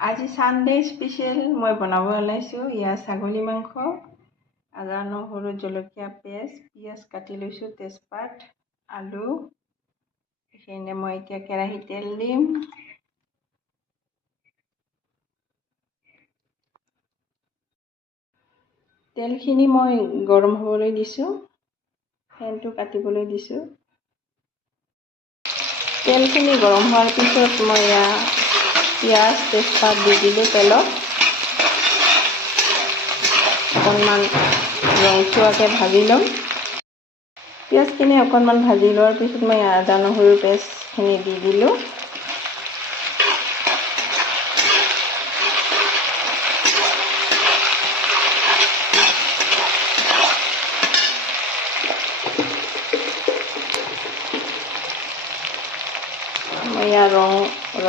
আজি Sunday special মই বনাব ওলাইছোঁ ইয়াৰ ছাগলী মাংস আদা নহৰু জলকীয়া পেষ্ট পিঁয়াজ কাটি লৈছোঁ তেজপাত আলু এইখিনি মই এতিয়া কেৰাহীত তেল দিম তেলখিনি মই গৰম হ'বলৈ দিছোঁ ফ্লেমটো কাটিবলৈ দিছোঁ তেলখিনি গৰম হোৱাৰ পিছত মই পিঁয়াজ তেজপাত দি দিলোঁ তেলত অকণমান ৰংচুৱাকৈ ভাজি ল'ম পিঁয়াজখিনি অকণমান ভাজি লোৱাৰ পিছত মই আদা নহৰু পেষ্টখিনি দি দিলোঁ মই ৰং